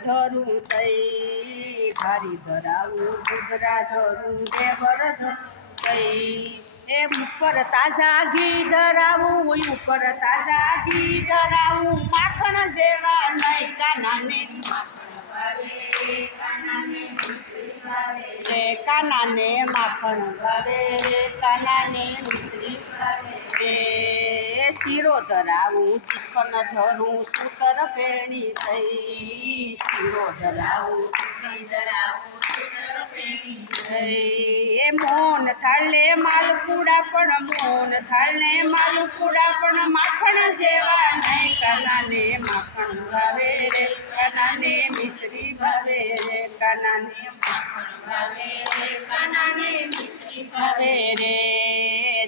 ધરું સઈ ઘારી ધરાવું ઘૂઘરા ધરું દેવર ધરું સઈ એ ઉપર તાજા ઘી ધરાવું ઉપર તાજા ઘી ધરાવું માખણ જેવા નહીં કાનાને કાનાને માખણ ભાવે કાનાને મિશ્રી ભાવે શીરો ધરાવું શિખન ધરું સૂતર પેણી સઈ શીરો ધરાવું એ મોન થાળે માલપુડા પણ મોન થાળે માલપુડા પણ માખણ જેવા નહીં કાનાને માખણ ભાવે રે કાનાને મિશ્રી ભાવે રે કાનાને માખણ ભાવે રે કાનાને મિશ્રી ભાવે રે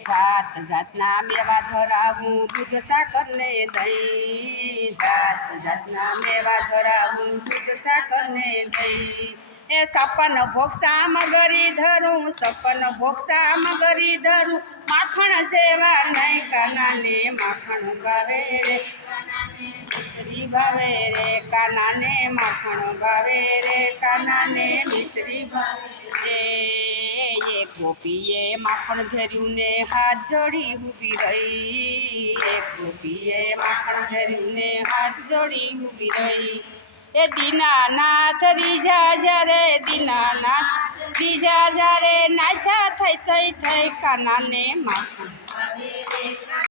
જાત જાતના મેવા ધરાવું દૂધ સાકર ને દહીં જાત જાતના મેવા ધરાવું દૂધ સાકર ને દહીં એ સપન ભોગસા મગરી ધરું સપન ભોગસા મગરી ધરું માખણ જેવા નહીં કાનાને માખણ ભાવે રે કાનાને મિશ્રી ભાવે રે કાનાને માખણ ભાવે રે કાનાને મિશ્રી ભાવે રે એક ગોપીએ માખણ ધર્યું ને હાથ જોડી ઊભી રહી એક ગોપીએ માખણ ધર્યું ને હાથ જોડી ઊભી રહી એ દીનાનાથ રીઝા જ્યારે દીનાનાથ રીઝા જ્યારે નાશા થઈ કાનાને માખણ